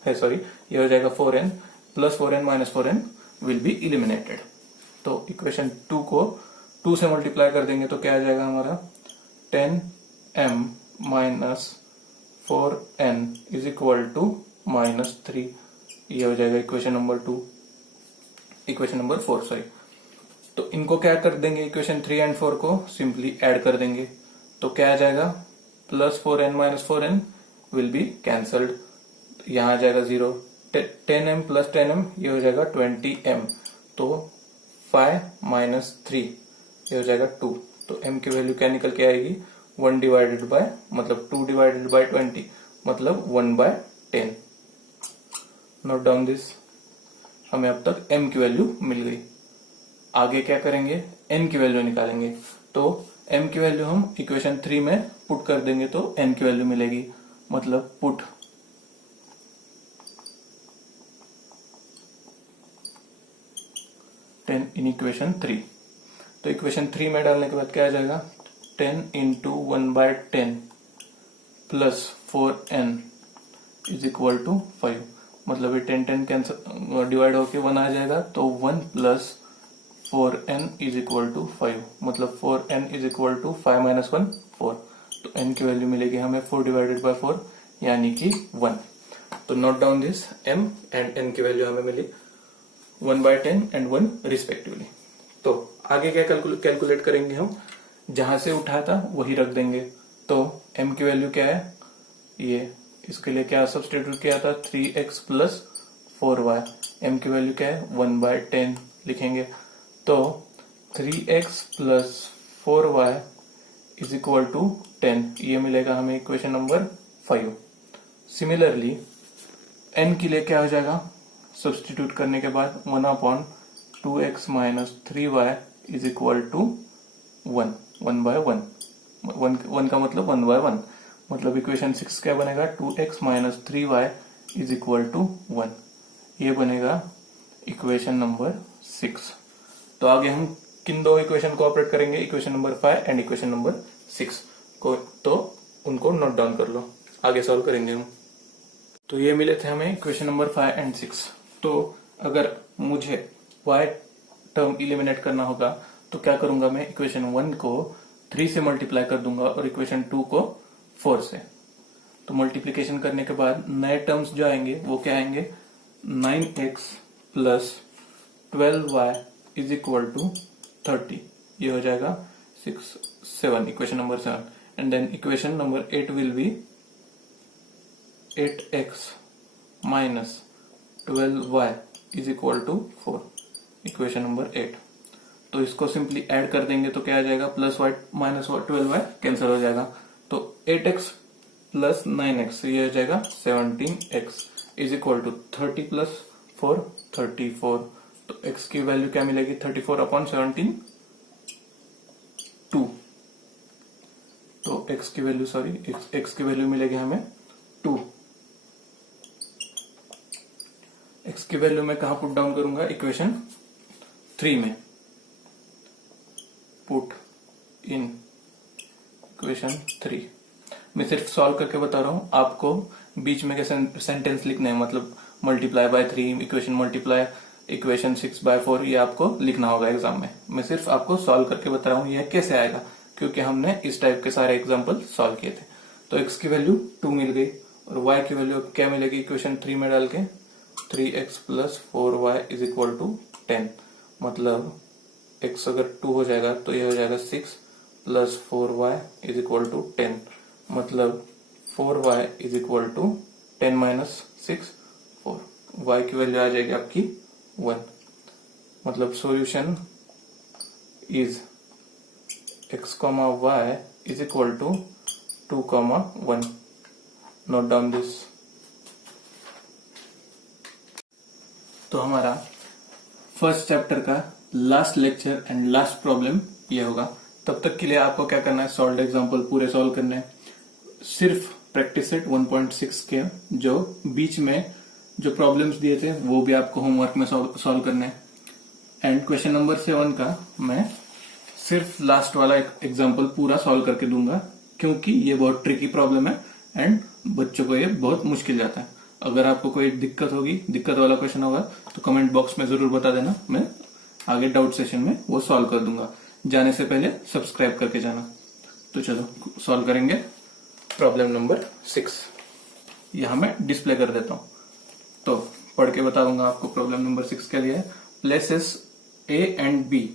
है, सॉरी ये हो जाएगा 4n plus 4n minus 4n will be eliminated. तो इक्वेशन 2 को 2 से मल्टीप्लाई कर देंगे तो क्या आ जाएगा हमारा 10m minus 4n is equal to minus 3। ये हो जाएगा equation number 2, equation number 4 sorry. तो इनको क्या कर देंगे, इक्वेशन 3 एंड 4 को सिंपली ऐड कर देंगे। तो क्या आ जाएगा, plus 4n minus 4n will be cancelled, यहां आ जाएगा 0। 10m प्लस 10m ये हो जाएगा 20m। तो 5 माइनस 3 ये हो जाएगा 2। तो m की वैल्यू क्या निकल के आएगी, 1 डिवाइडेड बाय मतलब 2 डिवाइडेड बाय 20 मतलब 1/10। Note down this. हमें अब तक m की वैल्यू मिल गई। आगे क्या करेंगे, n की वैल्यू निकालेंगे। तो m की वैल्यू हम इक्वेशन 3 में पुट कर देंगे तो n की वैल्यू मिलेगी। मतलब पुट इन इक्वेशन 3। तो इक्वेशन 3 में डालने के बाद क्या आ जाएगा, 10 into 1/10 plus 4n is equal to 5। मतलब ये 10 कैंसल डिवाइड होके 1 आ जाएगा तो 1 plus 4n is equal to 5। मतलब 4n is equal to 5 minus 1 4। तो n की वैल्यू मिलेगी हमें 4 डिवाइडेड बाय 4 यानी कि 1। तो note down this, m and n की वैल्यू हमें मिली 1/10 एंड 1 रिस्पेक्टिवली। तो आगे क्या कैलकुलेट करेंगे हम, जहां से उठा था वही रख देंगे। तो m की वैल्यू क्या है, ये इसके लिए क्या सब्स्टिट्यूट किया था 3x प्लस 4y। m की वैल्यू क्या है 1/10 लिखेंगे। तो 3x plus 4y is equal to 10, ये मिलेगा हमें इक्वेशन नंबर 5। सिमिलरली n के लिए क्या हो जाएगा, सब्स्टिट्यूट करने के बाद 1/2x minus 3y is equal to 1 1/1। 1 का मतलब 1/1। मतलब इक्वेशन 6 क्या बनेगा, 2x minus 3y is equal to 1। ये बनेगा इक्वेशन नंबर 6। तो आगे हम किन दो इक्वेशन को ऑपरेट करेंगे, equation number 5 and equation number 6 को। तो उनको नोट डाउन कर लो, आगे सॉल्व करेंगे हम। तो ये मिले थे हमें इक्वेशन नंबर 5 एंड 6। तो अगर मुझे y टर्म इलिमिनेट करना होगा तो क्या करूंगा, मैं इक्वेशन 1 को 3 से मल्टीप्लाई कर दूंगा और इक्वेशन 2 को 4 से। तो मल्टीप्लीकेशन करने के बाद नए टर्म्स जो आएंगे वो क्या आएंगे, 9x plus 12y is equal to 30। ये हो जाएगा 7 equation number 7। And then equation number 8 will be 8x minus 12y is equal to 4 equation number 8। तो इसको सिंपली ऐड कर देंगे तो क्या आ जाएगा, plus y minus 12y cancel हो जाएगा। तो 8x प्लस 9x ये हो जाएगा 17x is equal to 30 plus 4 34। तो x की वैल्यू क्या मिलेगी, 34/17 2। तो x की वैल्यू x की वैल्यू मिलेगी हमें 2। x की वैल्यू मैं कहां पुट डाउन करूंगा, इक्वेशन 3 में। Put in equation 3। मैं सिर्फ सॉल्व करके बता रहा हूं, आपको बीच में कैसे सेंटेंस लिखना है, मतलब multiply by 3, equation multiply equation 6/4, ये आपको लिखना होगा एग्जाम में। मैं सिर्फ आपको सॉल्व करके बता रहा हूँ यह कैसे आएगा, क्योंकि हमने इस टाइप के सारे एग्जाम्पल सॉल्व किए थे। तो x की वैल्यू 2 मिल गई और y की वैल्यू क्या मिलेगी इक्वेशन 3 में डाल के, 3x + 4y = 10। मतलब x अगर 2 हो जाएगा तो ये हो जाएगा 6 + 4y = 10। मतलब 4y = 10 - 6 4। y की वैल्यू आ जाएगी आपकी 1। मतलब solution is x, y = 2, 1। Note down this. तो हमारा फर्स्ट चैप्टर का last lecture and last problem ये होगा। तब तक के लिए आपको क्या करना है, सॉल्व एग्जाम्पल पूरे सॉल्व करने हैं। सिर्फ प्रैक्टिस सेट 1.6 के जो बीच में जो प्रॉब्लम्स दिए थे वो भी आपको होमवर्क में सॉल्व करने हैं। एंड क्वेश्चन नंबर 7 का मैं सिर्फ लास्ट वाला एग्जाम्पल पूरा सॉल्व करके दूंगा, क्योंकि ये बहुत ट्रिकी प्रॉब्लम है एंड बच्चों को ये बहुत मुश्किल जाता है। अगर आपको कोई दिक्कत होगी, दिक्कत वाला क्वेश्चन होगा तो कमेंट बॉक्स में जरूर बता देना, मैं आगे डाउट सेशन में वो सॉल्व कर दूंगा। जाने से पहले सब्सक्राइब करके जाना। तो चलो सॉल्व करेंगे प्रॉब्लम नंबर 6। यहां मैं डिस्प्ले कर देता हूं, तो पढ़ के बता दूंगा आपको। प्रॉब्लम नंबर 6 क्या लिया है, places A and B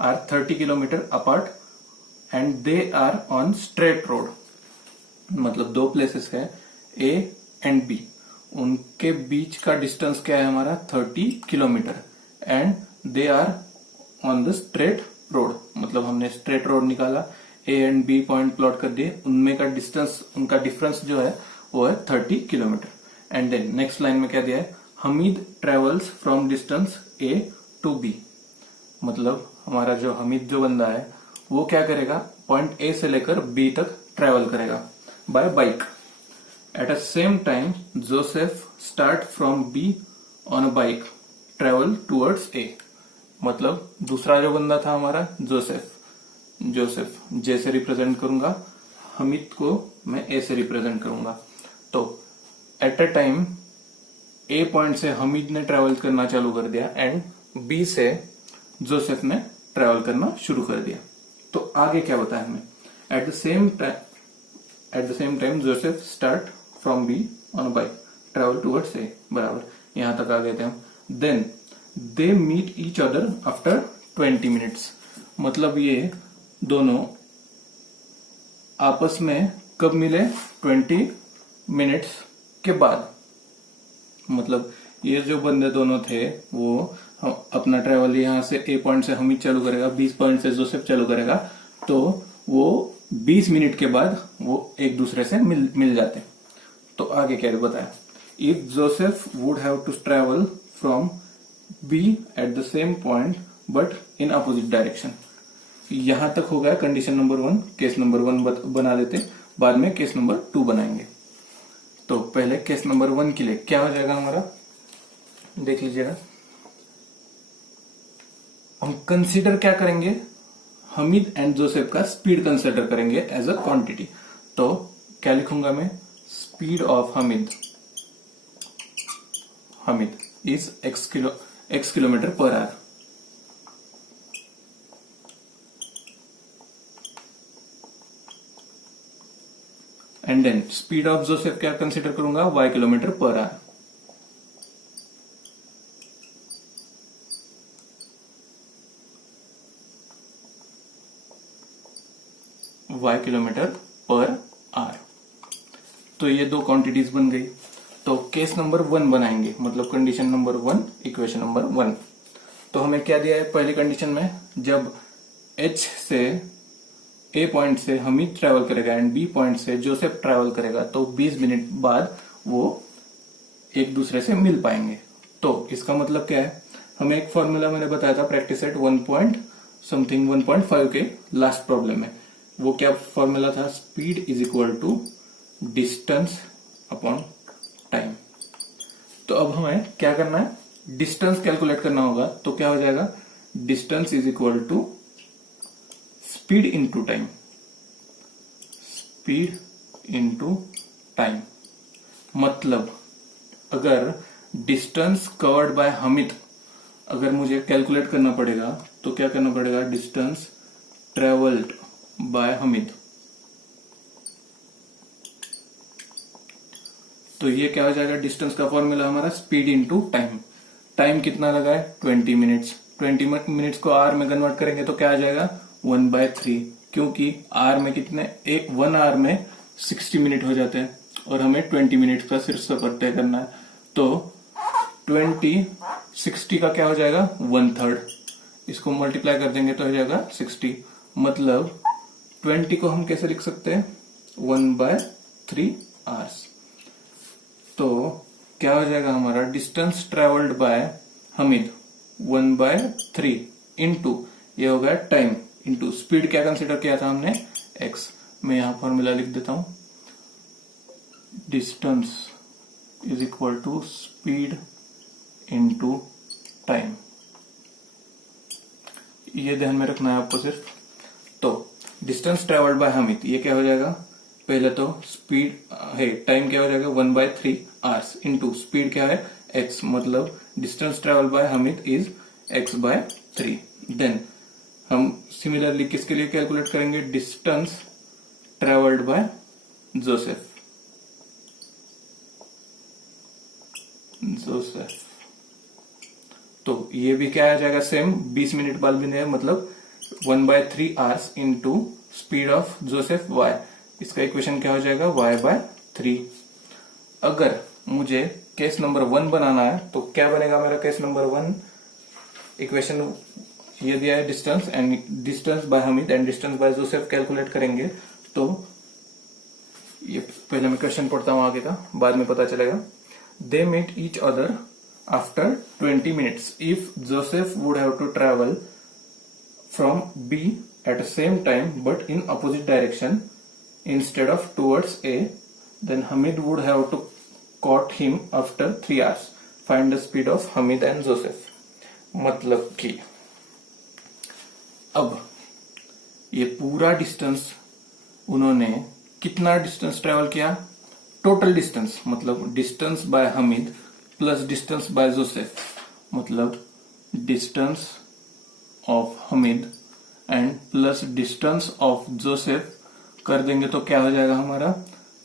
are 30 kilometre apart and they are on straight road. मतलब दो प्लेसेस है A एंड B, उनके बीच का डिस्टेंस क्या है हमारा 30 kilometre and they are on the straight road. मतलब हमने स्ट्रेट रोड निकाला, A and B point plot कर दिए, उनमें का डिस्टेंस, उनका डिफरेंस जो है वो है 30 kilometre. And then next line में क्या दिया है, Hamid travels from distance A to B। मतलब हमारा जो हमीद जो बंदा है वो क्या करेगा, पॉइंट A से लेकर B तक ट्रेवल करेगा by bike. At a same time Joseph start from B on a bike travel towards A। मतलब दूसरा जो बंदा था हमारा जोसेफ J से रिप्रेजेंट करूंगा, हमीद को मैं A से रिप्रेजेंट करूंगा। तो at a time A point से हमीद ने ट्रेवल करना चालू कर दिया एंड B से जोसेफ ने ट्रेवल करना शुरू कर दिया। तो आगे क्या बताया हमें, at the same time Joseph start from B on bike travel towards A बराबर, यहां तक आ गए थे हम। Then they meet each other after 20 minutes. मतलब ये दोनों आपस में कब मिले, 20 मिनट्स के बाद। मतलब ये जो बंदे दोनों थे वो अपना ट्रेवल यहाँ से A पॉइंट से हमीद चालू करेगा, 20 पॉइंट से जोसेफ चालू करेगा, तो वो 20 मिनट के बाद वो एक दूसरे से मिल जाते। तो आगे क्या बताया, if Joseph would have to travel from B at the same point but in opposite direction. यहां तक हो गया कंडीशन नंबर 1। केस नंबर 1 बना देते, बाद में केस नंबर 2 बनाएंगे। तो पहले केस नंबर 1 के लिए क्या हो जाएगा हमारा, देख लीजिएगा। हम कंसीडर क्या करेंगे, हमीद एंड जोसेफ का स्पीड कंसीडर करेंगे एज अ क्वांटिटी। तो क्या लिखूंगा मैं, speed of Hamid is x kilometre per hour. And then speed of Joseph क्या कंसीडर करूंगा, y kilometre per hour. y kilometre per hour. तो ये दो क्वांटिटीज बन गई। तो केस नंबर 1 बनाएंगे, मतलब कंडीशन नंबर 1 इक्वेशन नंबर 1। तो हमें क्या दिया है पहली कंडीशन में, जब H से A पॉइंट से हमीद ट्रेवल करेगा एंड B पॉइंट से जोसेफ ट्रेवल करेगा तो 20 मिनट बाद वो एक दूसरे से मिल पाएंगे। तो इसका मतलब क्या है, हमें एक फॉर्मूला मैंने बताया था प्रैक्टिस सेट 1.5 के लास्ट प्रॉब्लम में। वो क्या फॉर्मूला था, speed is equal to distance upon time. तो अब हमें क्या करना है, डिस्टेंस कैलकुलेट करना होगा। तो क्या हो जाएगा, distance is equal to speed into time, speed into time. मतलब अगर डिस्टेंस कवर्ड बाय हमिद अगर मुझे कैलकुलेट करना पड़ेगा तो क्या करना पड़ेगा, डिस्टेंस ट्रेवल्ड बाय हमिद। तो ये क्या हो जाएगा, डिस्टेंस का फॉर्मूला हमारा स्पीड इनटू टाइम। टाइम कितना लगा है 20 मिनट्स, 20 मिनट्स को आर में कन्वर्ट करेंगे तो क्या आ जाएगा 1/3, क्योंकि आर में कितने, 1 आवर में 60 मिनट हो जाते हैं और हमें 20 मिनट का सिर्फ सफर तय करना है। तो 60 का क्या हो जाएगा 1/3, इसको मल्टीप्लाई कर देंगे तो हो जाएगा 60। मतलब 20 को हम कैसे लिख सकते हैं 1/3 आवर्स। तो क्या हो जाएगा हमारा, distance travelled bye Hamid 1/3 into ये हो गया टाइम इंटू स्पीड क्या कंसिडर किया था हमने x। मैं यहां फॉर्मूला लिख देता हूं, distance is equal to speed into time. ये ध्यान में रखना है आपको सिर्फ। तो डिस्टेंस ट्रेवल्ड बाय हमिद ये क्या हो जाएगा, पहले तो स्पीड है, टाइम क्या हो जाएगा 1/3 आवर्स इंटू स्पीड क्या है x, मतलब distance travel by Hamid is x/3। Then हम सिमिलरली किसके लिए कैलकुलेट करेंगे, डिस्टेंस ट्रेवल्ड बाय जोसेफ। तो ये भी क्या आ जाएगा सेम 20 मिनट बाद भी नहीं, मतलब 1/3 hours into speed of Joseph y। इसका इक्वेशन क्या हो जाएगा y/3। अगर मुझे केस नंबर 1 बनाना है तो क्या बनेगा मेरा केस नंबर 1, इक्वेशन ये दिया है distance and distance by Hamid and distance by Joseph calculate करेंगे। तो ये पहले मैं क्वेश्चन पढ़ता हूं आगे का, बाद में पता चलेगा। They meet each other after 20 minutes if Joseph would have to travel from B at the same time but in opposite direction instead of towards A, then Hamid would have to caught him after 3 hours. Find the speed of Hamid and Joseph. मतलब कि अब ये पूरा distance उन्होंने कितना distance travel किया, total distance, मतलब distance by Hamid plus distance by Joseph, मतलब distance of Hamid and plus distance of Joseph कर देंगे तो क्या हो जाएगा हमारा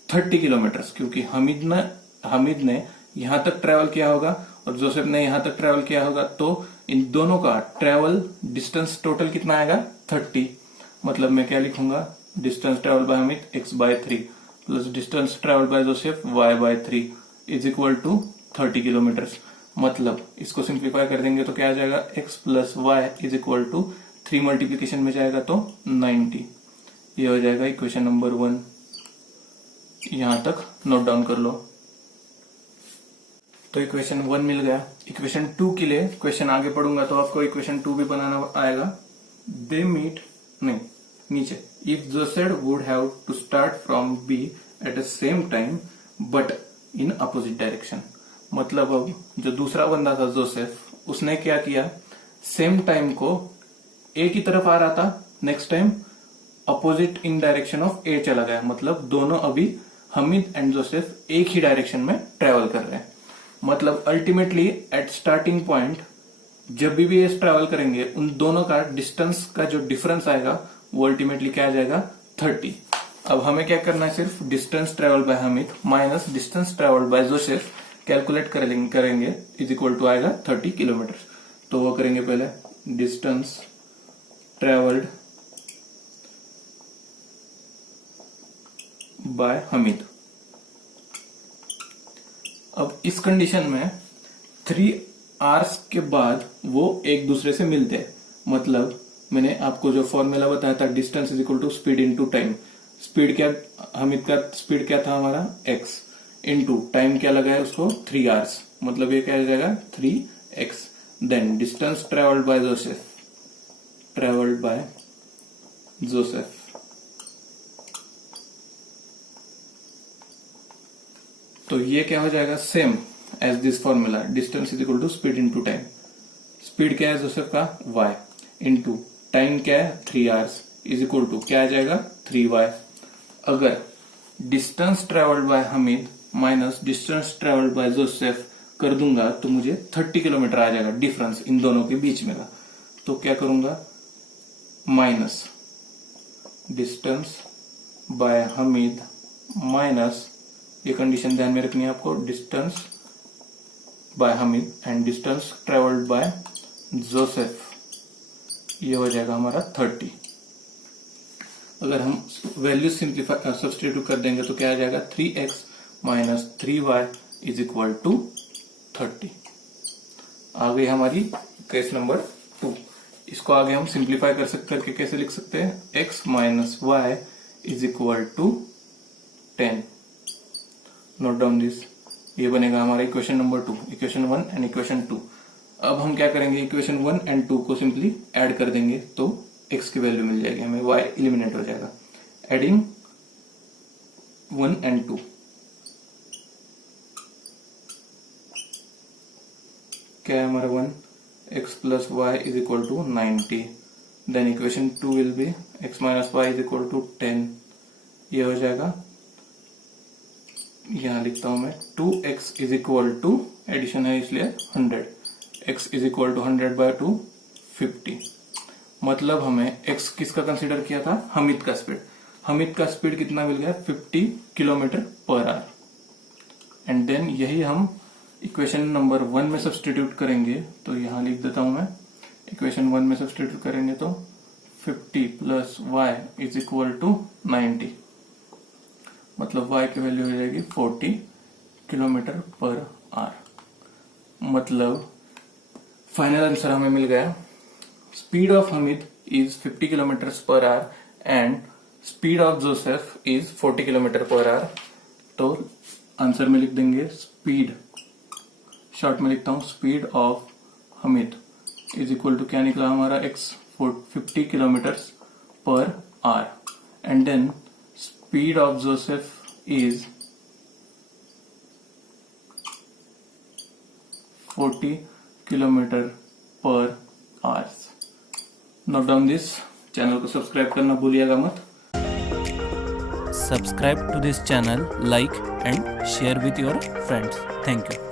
30 किलोमीटर, क्योंकि हमिद ने यहां तक ट्रेवल किया होगा और जोसेफ ने यहां तक ट्रेवल किया होगा। तो इन दोनों का ट्रेवल डिस्टेंस टोटल कितना आएगा 30। मतलब मैं क्या लिखूंगा, distance travel by Hamid x/3 plus distance travel by Joseph y/3 is equal to 30 kilometre. मतलब इसको सिंप्लीफाई कर देंगे तो क्या आ जाएगा x plus y is equal to 3 multiplication में जाएगा तो 90। ये हो जाएगा इक्वेशन नंबर 1। यहां तक नोट डाउन कर लो। तो इक्वेशन 1 मिल गया। इक्वेशन 2 के लिए क्वेश्चन आगे पढ़ूंगा तो आपको इक्वेशन 2 भी बनाना आएगा। दे मीट नहीं नीचे, if Joseph would have to start from B at the same time but in opposite direction. मतलब अब जो दूसरा बंदा था जोसेफ, उसने क्या किया, सेम टाइम को ए की तरफ आ रहा था, next time opposite in direction of A चला गया। मतलब दोनों अभी हमिद एंड जोसेफ एक ही डायरेक्शन में ट्रेवल कर रहे हैं। मतलब अल्टीमेटली एट स्टार्टिंग पॉइंट जब भी ये ट्रेवल करेंगे उन दोनों का डिस्टेंस का जो डिफरेंस आएगा वो अल्टीमेटली क्या आ जाएगा 30। अब हमें क्या करना है, सिर्फ distance travel by Hamid minus distance travel by Joseph calculate करेंगे इज इक्वल टू आएगा 30 किलोमीटर। तो वो करेंगे पहले डिस्टेंस ट्रेवल्ड बाय हमिद। अब इस कंडीशन में 3 आवर्स के बाद वो एक दूसरे से मिलते हैं। मतलब मैंने आपको जो फॉर्मूला बताया था distance is equal to speed into time. Speed क्या, हमिद का स्पीड क्या था हमारा x इनटू टाइम क्या लगा है उसको 3 आवर्स। मतलब ये क्या आ जाएगा 3x। Then distance travelled by Joseph तो ये क्या हो जाएगा same as this formula, distance is equal to speed into time. Speed क्या है जोसेफ का y इनटू टाइम क्या है 3 आवर्स इज इक्वल टू क्या आ जाएगा 3y। अगर distance travelled bye Hamid minus distance travelled by Joseph कर दूंगा तो मुझे 30 किलोमीटर आ जाएगा, डिफरेंस इन दोनों के बीच में का। तो क्या करूंगा, minus distance by Hamid minus, ये कंडीशन ध्यान में रखनी है आपको, distance by Hamid and distance travelled by Joseph, ये हो जाएगा हमारा 30। अगर हम वैल्यू सिंप्लीफाई सब्स्टिट्यूट कर देंगे तो क्या आ जाएगा 3x minus 3y is equal to 30। आ गई हमारी केस नंबर 2। इसको आगे हम सिंप्लीफाई करके कैसे लिख सकते हैं, x minus y is equal to 10। Note down this, ये बनेगा हमारा equation number 2, equation 1 and equation 2। अब हम क्या करेंगे, इक्वेशन 1 एंड 2 को सिंपली ऐड कर देंगे तो x की वैल्यू मिल जाएगी हमें, y एलिमिनेट हो जाएगा। एडिंग 1 एंड 2, क्या है हमारा 1, x plus y is equal to 90। Then equation 2 will be x minus y is equal to 10, ये हो जाएगा, यहां लिखता हूं मैं 2x is equal to, addition है इसलिए 100, x is equal to 100 by 2 50। मतलब हमें x किसका कंसीडर किया था, हमीद का स्पीड। हमीद का स्पीड कितना मिल गया, 50 kilometre per hour. And then यही हम इक्वेशन नंबर 1 में सब्स्टिट्यूट करेंगे, तो यहां लिख देता हूं मैं, इक्वेशन 1 में सब्स्टिट्यूट करेंगे तो 50 plus y is equal to 90, मतलब y की वैल्यू हो जाएगी 40 किलोमीटर पर आवर। मतलब फाइनल आंसर हमें मिल गया, speed of Hamid is 50 kilometre per hour and speed of Joseph is 40 kilometre per hour. तो आंसर में लिख देंगे स्पीड, शॉर्ट में लिखता हूं speed of Hamid is equal to, क्या निकला हमारा x 50 kilometre per hour and then speed of Joseph is 40 kilometre per hours. Note down this, channel को सब्सक्राइब करना भूलिएगा मत। Subscribe to this channel, like and share with your friends. Thank you.